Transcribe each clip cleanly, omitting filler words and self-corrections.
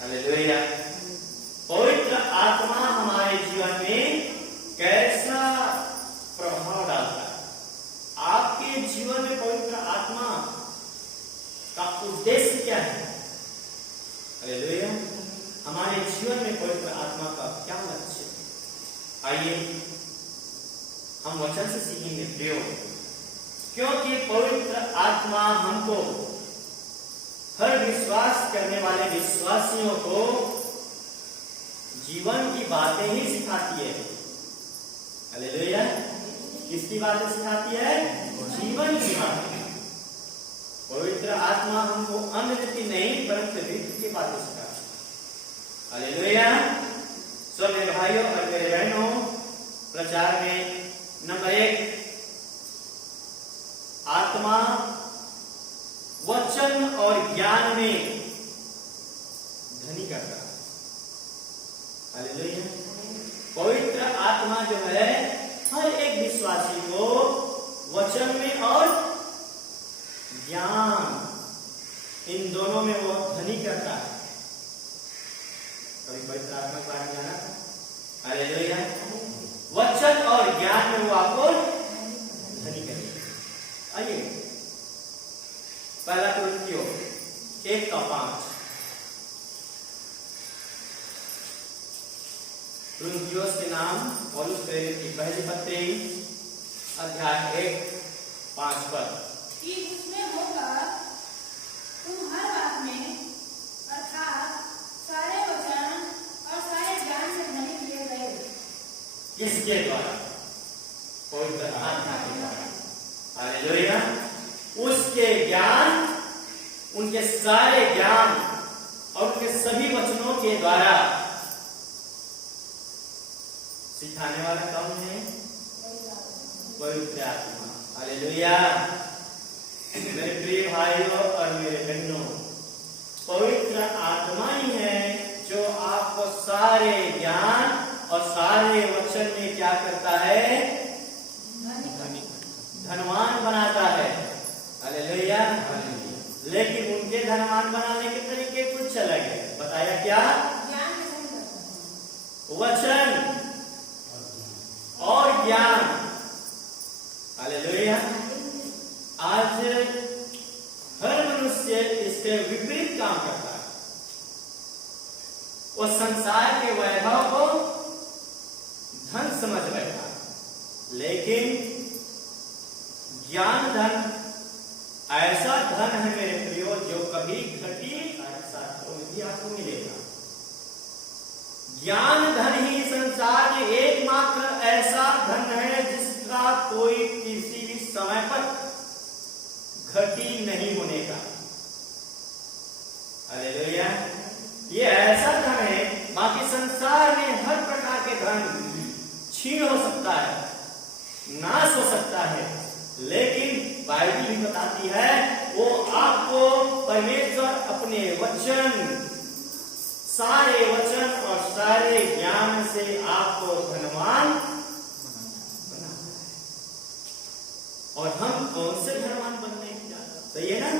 Hallelujah. पवित्र आत्मा हमारे जीवन में कैसा प्रभाव डालता है? आपके जीवन में पवित्र आत्मा का उद्देश्य क्या है? हालेलुया। हमारे जीवन में पवित्र आत्मा का क्या लक्ष्य है? आइए हम वचन से सीखेंगे प्रियो, क्योंकि पवित्र आत्मा हमको, हर विश्वास करने वाले विश्वासियों को जीवन की बातें ही सिखाती है। हालेलुया। किसकी बातें सिखाती है? जीवन की बातें। पवित्र आत्मा हमको अन्न की नहीं परंतु रीति की बातें सिखाती है। हालेलुया। सब मेरे भाइयों और मेरे बहनों, प्रचार में नंबर 1, आत्मा वचन और ज्ञान में धनी करता है। हालेलुया। पवित्र आत्मा जो है हर एक विश्वासी को वचन में और ज्ञान, इन दोनों में वो धनी करता है। कभी पवित्र आत्मा के बारे में जाना था? हालेलुया। वचन और ज्ञान में वो आपको धनी करेगा। आइए पहला कुरिन्थियों 1:5। कुरिन्थियोस के नाम पौलुस प्रेरित की पहली पत्री अध्याय 1:5 पर कि उसमें होगा तुम हर बात में अर्थात सारे वचन और सारे ज्ञान से धनी किए गए। किसके द्वारा? पवित्र आत्मा के द्वारा। हालेलुया। उसके ज्ञान, उनके सारे ज्ञान और उनके सभी वचनों के द्वारा सिखाने वाला कौन है? पवित्र आत्मा। हालेलुया। मेरे प्रिय भाइयों और मेरे बहनों, पवित्र आत्मा ही है जो आपको सारे ज्ञान और सारे वचन में क्या करता है? धनवान बनाता है। हालेलुया। लेकिन उनके धनवान बनाने के तरीके कुछ अलग है। बताया क्या? वचन और ज्ञान। हालेलुया। आज हर मनुष्य इसके विपरीत काम करता है। वो संसार के वैभव को धन समझ बैठा है, लेकिन ज्ञान धन ऐसा धन है मेरे प्रियो जो कभी घटी शास्त्रों में भी आपको मिलेगा। ज्ञान धन ही संसार में एकमात्र ऐसा धन है जिसका कोई किसी भी समय पर घटी नहीं होने का। हालेलुया। ये ऐसा धन है, बाकी संसार में हर प्रकार के धन छीन हो सकता है, नाश हो सकता है, लेकिन बाइबल भी बताती है वो आपको परमेश्वर अपने वचन, सारे वचन और सारे ज्ञान से आपको धनवान बनाता है। और हम कौन से धनवान बनने की जाते? सही है ना?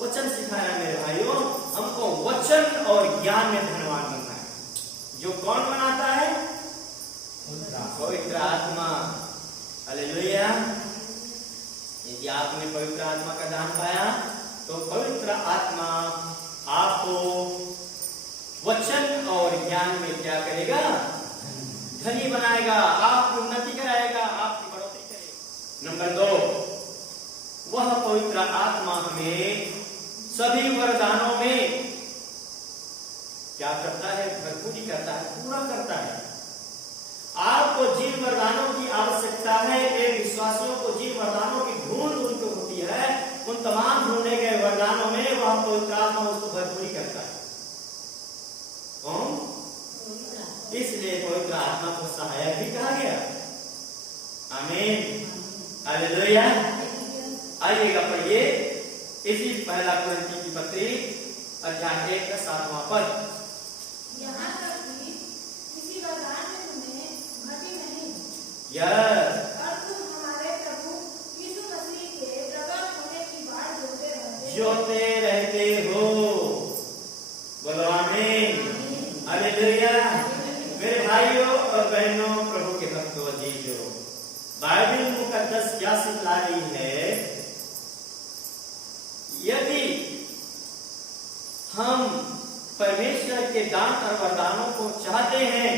वचन सिखाया है मेरे भाइयों, हमको वचन और ज्ञान में धनवान बनना है। जो कौन बनाता है? पवित्र आत्मा। हालेलुया। यदि आपने पवित्र आत्मा का दान पाया तो पवित्र आत्मा आपको वचन और ज्ञान में क्या करेगा? धनी बनाएगा, आपकी उन्नति कराएगा, आपकी बढ़ोतरी करेगा। नंबर 2, वह पवित्र आत्मा हमें सभी वरदानों में क्या करता है? भरपूरी करता है, पूरा करता है। आपको जिन वरदानों की आवश्यकता है, एक विश्वासियों को जिन वरदानों की ढूंढ उनको होती है, उन तमाम ढूंढे गए वरदानों में वह पवित्र आत्मा उसको भरपूरी करता है। कौन? इसलिए पवित्र आत्मा को सहायक भी कहा गया। आमीन। हालेलुया। आइएगा पढ़िए इसी पहला कुरिन्थियों की पत्री अध्याय 1 का 7वां पद। यहाँ तक कि किसी वरदान में तुम्हें घटी नहीं। यस। और तुम हमारे प्रभु यीशु मसीह के प्रकट होने की बाट जोते रहते हो। बोलो आमीन। बहनों, प्रभु के भक्तों, अजीजों, बाइबल मुकद्दस क्या सिखला रही है? यदि हम परमेश्वर के दान और वरदानों को चाहते हैं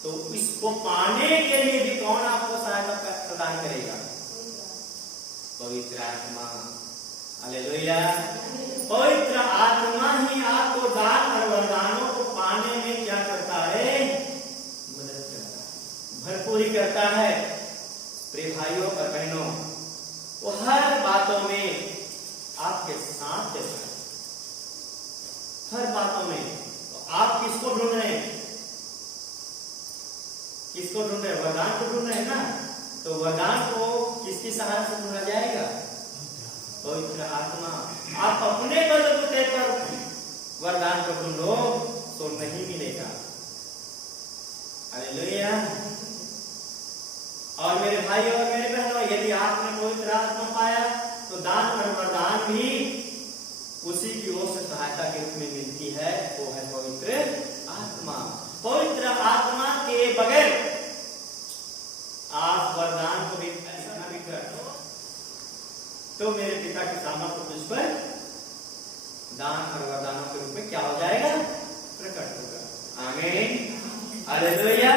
तो इसको पाने के लिए भी कौन आपको सहायता प्रदान करेगा? पवित्र आत्मा। हालेलुया। पवित्र आत्मा ही आपको दान और वरदानों को पाने में क्या करता है? मदद करता है, भरपूरी करता है। प्रिय भाइयों और बहनों, वो हर बातों में आपके साथ देता है, हर बातों में। तो आप किसको ढूंढ रहे हैं? किसको ढूंढ रहे हैं? वरदान को ढूंढ रहे हैं ना? तो वरदान को किसकी सहायता से ढूंढा जाएगा? पवित्र आत्मा। आप अपने बलबूते पर वरदान को ढूंढो तो नहीं मिलेगा। हालेलुया। और मेरे भाइयों और मेरे बहनों, यदि आपने पवित्र आत्मा पाया तो दान और वरदान भी उसी की ओर से सहायता के रूप में मिलती है, वो है पवित्र आत्मा। पवित्र आत्मा के बगैर आप वरदान को भी ऐसा भी कर तो मेरे पिता के सामर्थ्य तुझ पर दान और वरदानों के रूप में क्या हो जाएगा? प्रकट होगा। आमीन। हालेलुया।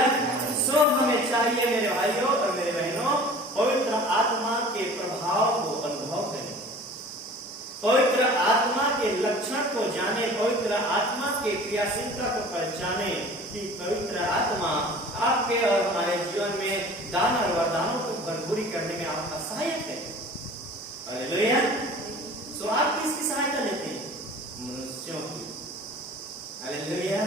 सो हमें चाहिए मेरे भाइयों और मेरे बहनों, पवित्र आत्मा के प्रभाव को अनुभव करें, पवित्र आत्मा के लक्षण को जाने, पवित्र आत्मा के क्रियाशीलता को पहचाने कि पवित्र आत्मा आपके और हमारे जीवन में दान और वरदानों को भरपूरी करने में आपका सहायक है। हालेलुया। सो आप किसकी सहायता लेते हैं? मनुष्यों की। हालेलुया।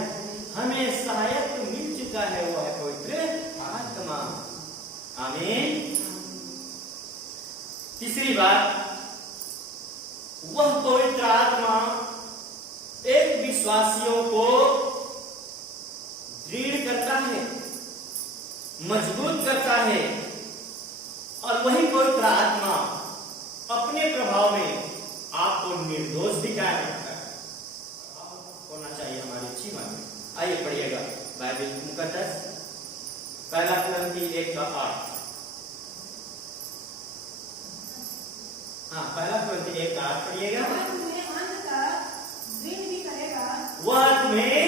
हमें सहायक मिल चुका है, वो है पवित्र आत्मा। आमीन। तीसरी बात, वह पवित्र आत्मा एक विश्वासियों को दृढ़ करता है, मजबूत करता है, और वही पवित्र आत्मा अपने प्रभाव में आपको निर्दोष भी क्या करता है? होना चाहिए हमारे जीवन में। आइए पढ़िएगा बाइबल मुकद्दस, पहला कुरिन्थी 1:8। हाँ, पहला कुरिन्थी 1:8 पढ़िएगा। वह तुम्हें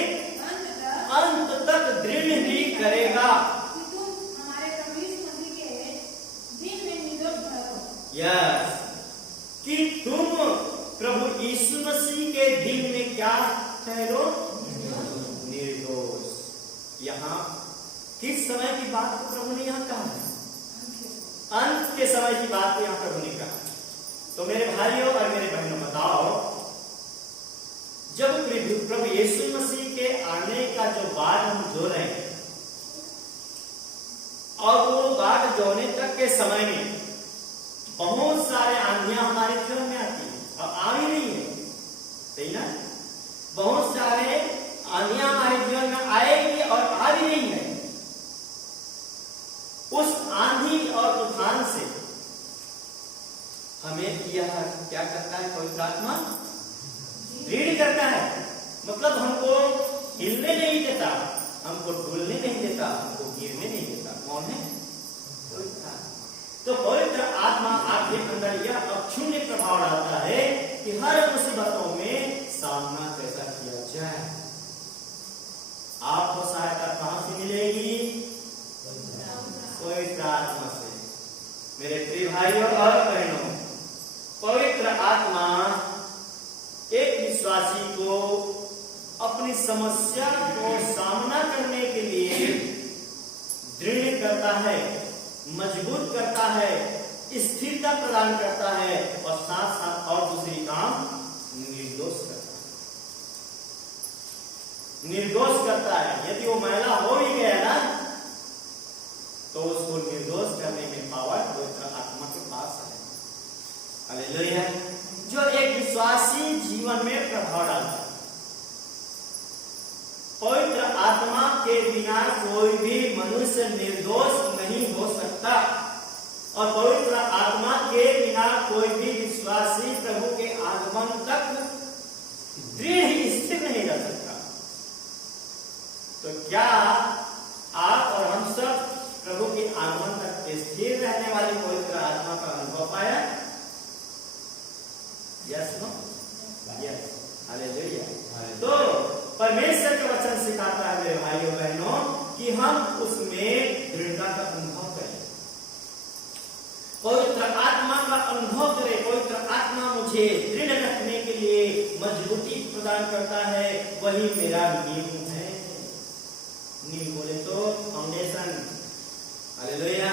अंत तक दृढ़ भी करेगा कि तुम हमारे प्रभु यीशु मसीह के दिन में निर्दोष ठहरो। यस, कि तुम प्रभु यीशु मसीह के दिन में क्या ठहरो? निर्दोष। यहाँ किस समय की बात को प्रभु ने यहाँ कहा है? अंत के समय की बात को यहाँ प्रभु ने कहा। तो मेरे भाइयों और मेरे बहनों, बताओ, जब प्रभु यीशु मसीह के आने का जो बाट हम जो रहे हैं, और वो बाट जोने तक के समय में बहुत सारे आंधियां हमारे जीवन में आती है और आ भी रही है, सही ना? बहुत सारे आंधियां हमारे जीवन में आएगी और आ भी रही है। उस आंधी और तूफान से हमें यह क्या करता है? पवित्र आत्मा दृढ़ करता है। मतलब हमको हिलने नहीं देता, हमको डूलने नहीं देता, हमको गिरने नहीं देता। कौन है? पवित्र आत्मा। तो पवित्र आत्मा आपके अंदर यह अक्षुण्य प्रभाव डालता है कि हर मुसीबतों में सामना कैसा किया जाए। आपको सहायता कहां से मिलेगी? पवित्र आत्मा से। मेरे प्रिय भाइयों और बहनों, पवित्र आत्मा एक विश्वासी को अपनी समस्या को सामना करने के लिए दृढ़ करता है, मजबूत करता है, स्थिरता प्रदान करता है, और साथ साथ और दूसरी काम निर्दोष करता है। निर्दोष करता है। यदि वो मैला हो ही गया ना, तो उसको निर्दोष करने में पावर पवित्र आत्मा के पास है। हालेलुया। जो एक विश्वासी जीवन में प्रभाव डालता है। पवित्र आत्मा के बिना कोई भी मनुष्य निर्दोष नहीं हो सकता, और पवित्र आत्मा के बिना कोई भी विश्वासी प्रभु के आगमन तक दृढ़ स्थिर नहीं रह सकता। तो क्या आप और आगमन तक स्थिर रहने वाली पवित्र आत्मा का अनुभव पाया? Yes no yes, hallelujah. तो परमेश्वर का वचन सिखाता है मेरे भाइयों बहनों कि हम उसमें दृढ़ता का अनुभव करें, पवित्र आत्मा का अनुभव करें। पवित्र आत्मा मुझे दृढ़ रखने के लिए मजबूती प्रदान करता है, वही मेरा नींव है। नींव बोले तो फाउंडेशन, हालेलुया,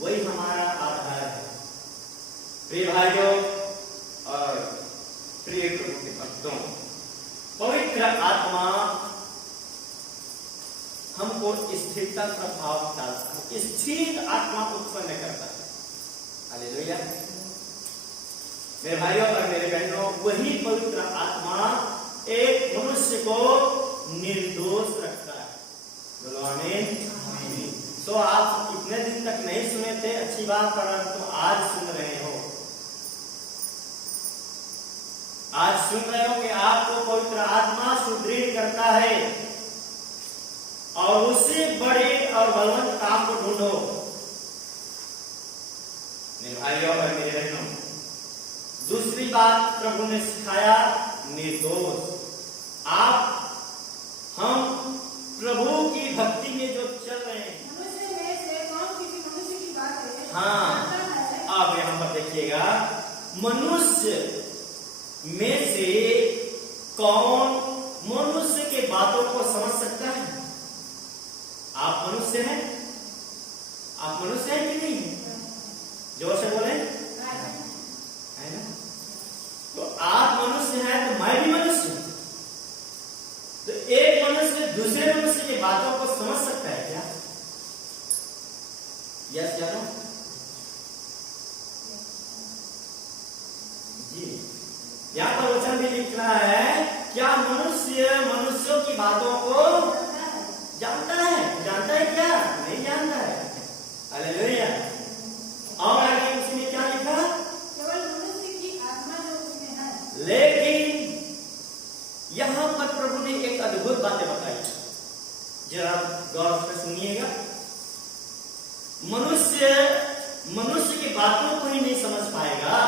वही हमारा आधार है। प्रिय भाइयों और प्रिय प्रभु के भक्तों, पवित्र आत्मा हमको स्थिरता का भाव डालता है, स्थिर आत्मा उत्पन्न करता है। हालेलुया। मेरे भाइयों और मेरे बहनों, वही पवित्र आत्मा एक मनुष्य को निर्दोष रखता है। बोलो आमीन। तो आप इतने दिन तक नहीं सुने थे, अच्छी बात, परंतु आज सुन रहे हो। आज सुन रहे हो कि आपको पवित्र आत्मा सुदृढ़ करता है, और उससे बड़े और बलवंत काम को ढूंढो। मेरे भाइयों और मेरे बहनों, दूसरी बात प्रभु ने सिखाया, निर्दोष। हम प्रभु की भक्ति में जो चल रहे हैं, मनुष्य में से कौन किसी मनुष्य की बात है? हाँ, आप यहाँ पर देखिएगा, मनुष्य में से कौन मनुष्य के बातों को समझ सकता है? आप मनुष्य हैं? आप मनुष्य हैं कि नहीं? जोर से बोले, है ना? तो आप मनुष्य हैं तो मैं भी मनुष्य हूं। तो एक मनुष्य दूसरे मनुष्य की बातों को समझ सकता है क्या? यस या नो? जी, यहाँ पर वचन भी लिख रहा है, क्या मनुष्य मनुष्यों की बातों को जानता है? जानता है क्या? नहीं जानता है। हालेलुया। और आगे उसमें क्या लिखा? केवल मनुष्य की आत्मा जो उसमें है। लेकिन यहां पर प्रभु ने एक अद्भुत बातें बताई, जरा गौर से सुनिएगा। मनुष्य की बातों को ही नहीं समझ पाएगा,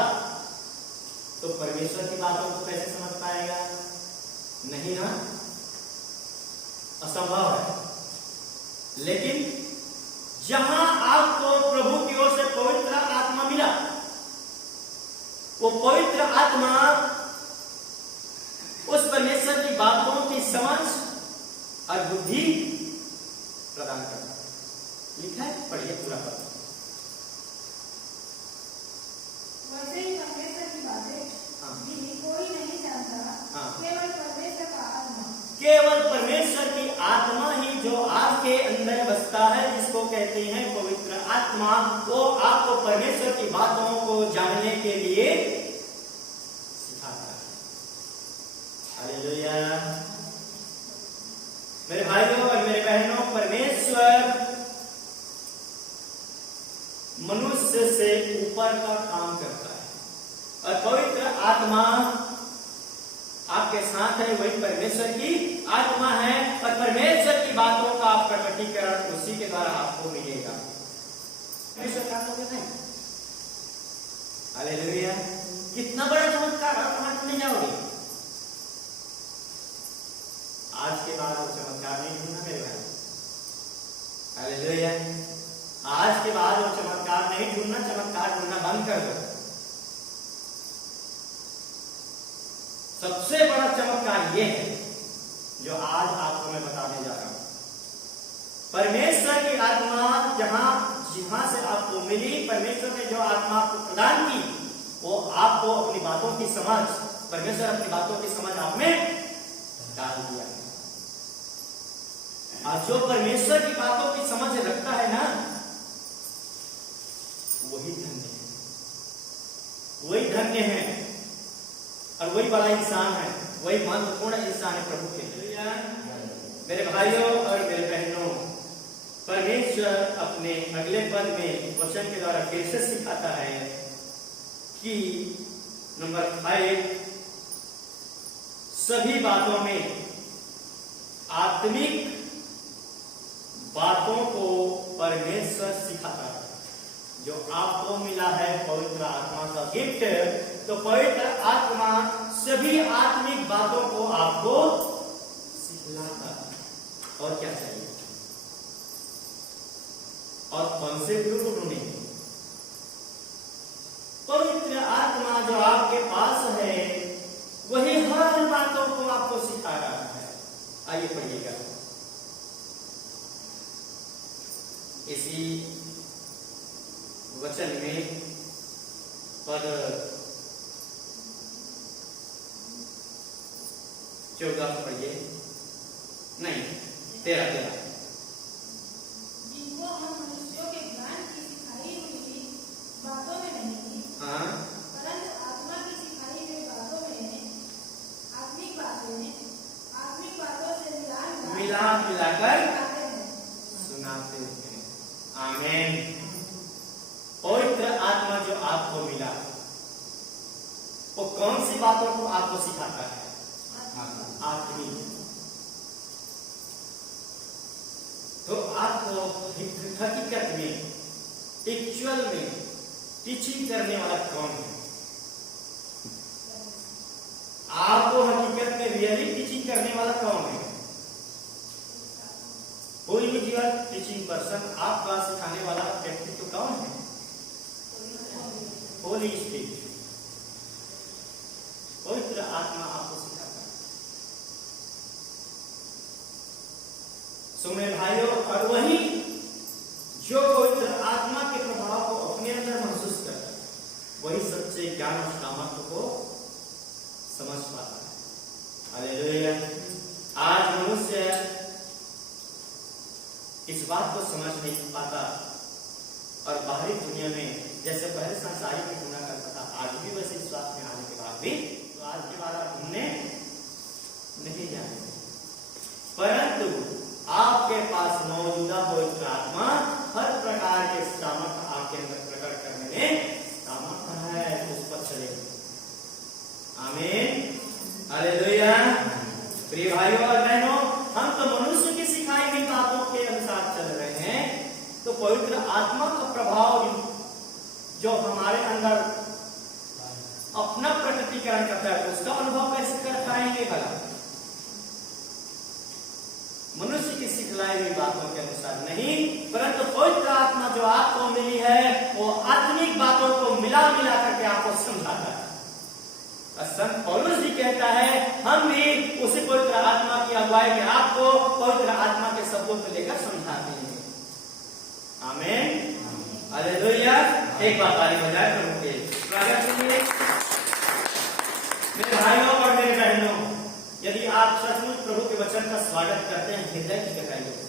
तो परमेश्वर की बातों को कैसे समझ पाएगा? नहीं ना, असंभव है। लेकिन जहां आपको प्रभु की ओर से पवित्र आत्मा मिला, वो पवित्र आत्मा उस परमेश्वर की बातों की समझ और बुद्धि प्रदान करता है। लिखा है, पढ़िए पूरा पढ़। वैसे ही परमेश्वर की बातें भी कोई नहीं जानता, केवल परमेश्वर का आत्मा। केवल परमेश्वर की आत्मा ही जो आपके अंदर बसता है, जिसको कहते हैं पवित्र आत्मा, वो आपको परमेश्वर की बातों को जानने के लिए सिखाता है। हालेलुया। मेरे भाइयों और मेरे बहनों, परमेश्वर मनुष्य से ऊपर का काम करता है, और पवित्र आत्मा आपके साथ है, वही परमेश्वर की आत्मा है, और परमेश्वर की बातों का आप प्रकटीकरण उसी के द्वारा आपको मिलेगा। परमेश्वर का तो कहते हैं। हालेलुया। कितना बड़ा चमत्कार आप कहां ढूंढने जाओगे? आज के बाद वो चमत्कार नहीं ढूंढना मेरे भाई। हालेलुया। आज के बाद वो चमत्कार नहीं ढूंढना, चमत्कार ढूंढना बंद कर दो। सबसे बड़ा चमत्कार ये है जो आज आपको मैं बताने जा रहा हूं। परमेश्वर की आत्मा जहां से आपको मिली, परमेश्वर ने जो आत्मा आपको प्रदान की, वो आपको अपनी बातों की समझ, परमेश्वर अपनी बातों की समझ आप में डाल दिया। और जो परमेश्वर की बातों की समझ रखता है ना, वही धन्य है, वही धन्य है, और वही बड़ा इंसान है, वही महत्वपूर्ण इंसान है प्रभु के लिए। मेरे भाइयों और मेरे बहनों, परमेश्वर अपने अगले पद में वचन के द्वारा फिर से सिखाता है कि नंबर 5, सभी बातों में आत्मिक बातों को परमेश्वर सिखाता है। जो आपको मिला है पवित्र आत्मा का गिफ्ट, तो पवित्र आत्मा सभी आत्मिक बातों को आपको सिखलाता है। और क्या चाहिए? और कौन से गुरु ढूंढे? पवित्र आत्मा जो आपके पास है वही हर बातों को आपको सिखा रहा है। आइए पढ़िएगा इसी वचन में पद 14 पढ़िए, नहीं 13। जिनको हम मनुष्यों के ज्ञान की सिखाई हुई बातों में नहीं, हाँ, परंतु आत्मा की सिखाई हुई बातों में, आत्मिक बातों से मिला मिलाकर सुनाते हैं। आमीन। पवित्र आत्मा जो आपको मिला वो कौन सी बातों को आपको सिखाता है? आत्मिक। तो आपको हकीकत में, एक्चुअल में टीचिंग करने वाला कौन है? आपको हकीकत में रियली टीचिंग करने वाला कौन है? कोई भी जीवन टीचिंग पर्सन, आपका सिखाने वाला व्यक्ति तो कौन है? होली स्पिरिट। पवित्र आत्मा आपको सिखाता है। सुने भाइयों, और वही जो पवित्र आत्मा के प्रभाव को अपने अंदर महसूस करता है वही सच्चे ज्ञान और सामर्थ्य को समझ पाता है। हालेलुया। आज मनुष्य इस बात को समझ नहीं पाता और बाहरी दुनिया में जैसे पहले संसारिक में घूमना करता था, आज भी वैसे विश्वास में आने के बाद भी तो आज के बाद आप घूमने नहीं जाएंगे। परंतु आपके पास मौजूदा पवित्र आत्मा हर प्रकार के सामर्थ्य आपके अंदर प्रकट करने में सामर्थ्य है, उस पर चलेंगे। आमीन। हालेलुया। प्रिय भाइयों और बहनों, हम तो मनुष्य की सिखाई हुई बातों के अनुसार चल रहे हैं, तो पवित्र आत्मा का प्रभाव जो हमारे अंदर अपना प्रकटीकरण करता है उसका अनुभव कैसे कर पाएंगे? भला मनुष्य की सिखलाई हुई बातों के अनुसार नहीं, परंतु पवित्र आत्मा जो आपको मिली है वो आत्मिक बातों को मिला मिला करके आपको समझाता है। संत पौलुस जी कहता है हम भी उसी पवित्र आत्मा की अगुवाई में आपको पवित्र आत्मा के शब्दों को लेकर समझाते हैं। आमीन। हालेलुया। एक बार ताली बजाएं प्रभु के स्वागत के लिए। मेरे भाइयों और मेरे बहनों, यदि आप सचमुच प्रभु के वचन का स्वागत करते हैं हृदय की गहराइयों से,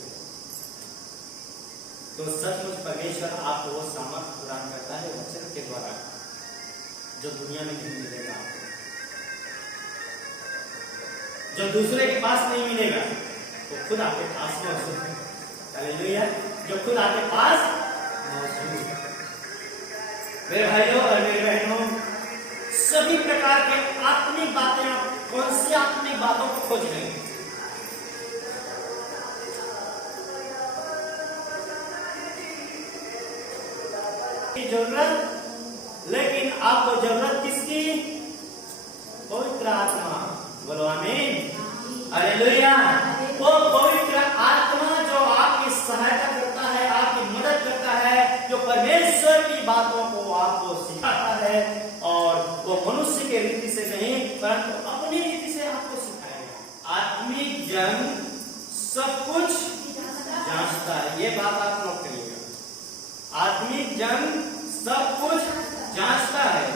तो सचमुच परमेश्वर आपको वो सामर्थ्य प्रदान करता है वचन के द्वारा जो दुनिया में नहीं मिलेगा, जो दूसरे के पास नहीं मिलेगा, वो खुद आपके पास मौजूद है। हालेलुया। जो खुद आपके पास मौजूद है। मेरे भाइयों और मेरे बहनों, सभी प्रकार के आत्मिक बातें, आप कौन सी आत्मिक बातों को खोज रहे हैं? जरूरत, लेकिन आपको जरूरत किसकी? पवित्र आत्मा। बोलो आमीन। हालेलुया। वो पवित्र आत्मा जो आपकी सहायता करता है, आपकी मदद करता है, जो परमेश्वर की बातों को आपको सिखाता है, और वो मनुष्य के रीति से नहीं परंतु अपनी रीति से आपको सिखाएगा। आत्मिक जन सब कुछ जांचता है, ये बात आप नोट करिएगा। आत्मिक जन सब कुछ जांचता है,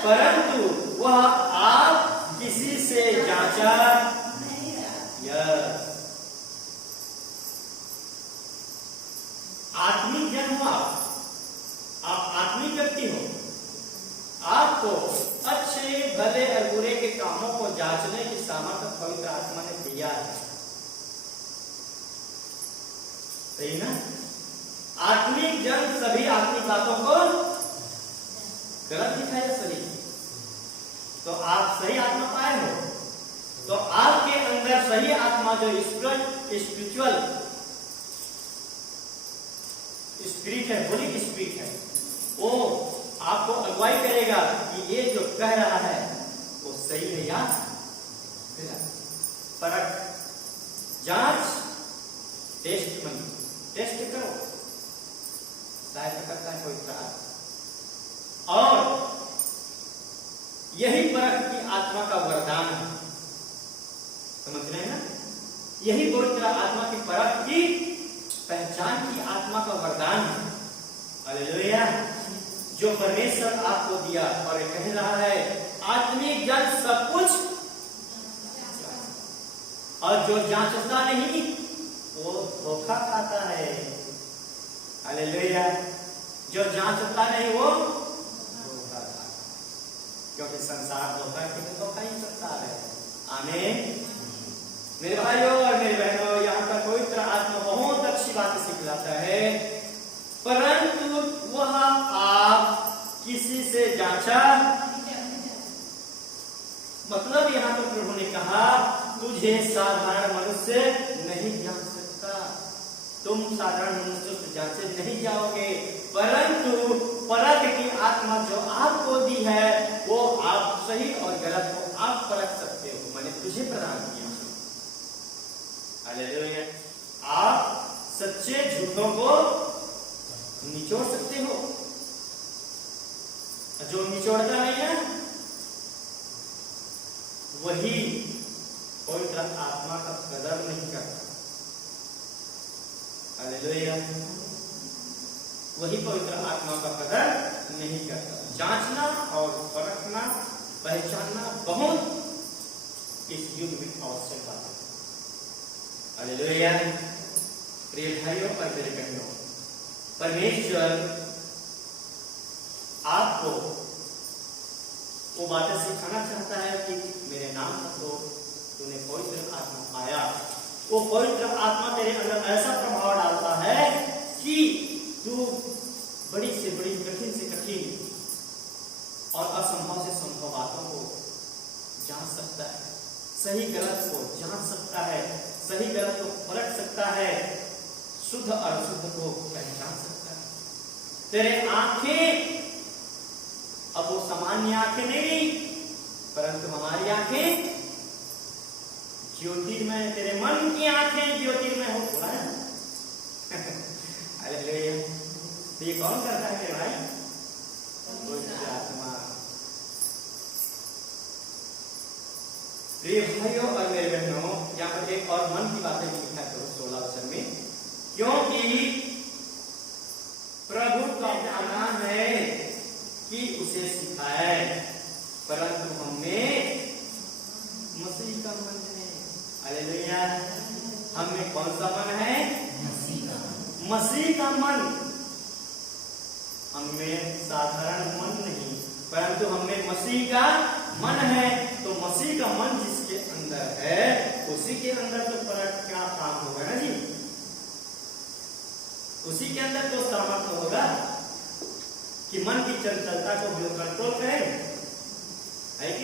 परंतु वह आप किसी से जांचा आत्मिक जन हो, आप आत्मिक व्यक्ति हो, आपको अच्छे भले और बुरे के कामों को जांचने की सामर्थ्य पवित्र आत्मा ने दिया है। सही ना? आत्मिक जन सभी आत्मिक बातों को गलत दिखाया सही, तो आप सही आत्मा पाए हो, तो आपके अंदर सही आत्मा जो स्पिरिचुअल स्पिरिट है, होली स्पिरिट है, वो आपको अगुवाई करेगा कि ये जो कह रहा है वो सही है या गलत। परख, जांच, टेस्ट मनी, टेस्ट करो, शायद करता है कोई आत्मा। और यही परख की आत्मा का वरदान है, समझ रहे हैं ना? यही पवित्र आत्मा की परख की पहचान की आत्मा का वरदान है। हालेलुया। जो परमेश्वर आपको दिया और कह रहा है आत्मिक ज्ञान सब कुछ, और जो जांचता नहीं वो धोखा खाता है। हालेलुया। जो जांचता नहीं वो धोखा खाता, क्योंकि संसार धोखा ही संसार है। आमीन। मेरे भाइयों और मेरे बहनों, यहाँ पर पवित्र आत्मा बहुत अच्छी बात सिखलाता है, परंतु वह आप किसी से जांचा, मतलब यहाँ पर प्रभु ने कहा तुझे साधारण मनुष्य नहीं जान सकता, तुम साधारण मनुष्य से जांचे नहीं जाओगे, परंतु परख की आत्मा जो आपको दी है वो आप सही और गलत को आप परख सकते हो, मैंने तुझे प्रदान किया। हालेलुया। आप सच्चे झूठों को निचोड़ सकते हो, जो निचोड़ता नहीं है वही पवित्र आत्मा का कदर नहीं करता। हालेलुया। वही पवित्र आत्मा का कदर नहीं करता। जांचना और परखना, पहचानना बहुत इस युग में आवश्यक बात है। हालेलुया। प्रिय भाइयों और मेरे बहनों, परमेश्वर आपको वो बातें सिखाना चाहता है कि मेरे नाम तो तूने पवित्र आत्मा पाया, वो पवित्र आत्मा तेरे अंदर ऐसा प्रभाव डालता है कि तू बड़ी से बड़ी, कठिन से कठिन और असंभव से संभव बातों को जान सकता है, सही गलत को जान सकता है, सही गलत को परख सकता है, शुद्ध और अशुद्ध को पहचान सकता है। तेरे आंखें अब वो सामान्य आंखें नहीं, परंतु हमारी आंखें ज्योतिर्मय, तेरे मन की आंखें ज्योतिर्मय हो, बोला है। हालेलुया। तो ये कौन करता है मेरे भाई? पवित्र आत्मा। प्रिय भाइयों और मेरे बहनों, यहाँ पर एक और मन की बातें लिखा है 16 वचन में, क्योंकि प्रभु का मानना है कि उसे सिखाए, परंतु हमें मसीह का मन है। हालेलुया। हमें कौन सा मन है? मसीह का मन। हमें साधारण मन नहीं, परंतु हमें मसीह का मन है। तो मसीह का मन जिसके अंदर है उसी के अंदर तो परख का काम होगा ना जी, उसी के अंदर तो सामर्थ्य होगा कि मन की चंचलता को कंट्रोल करें, है कि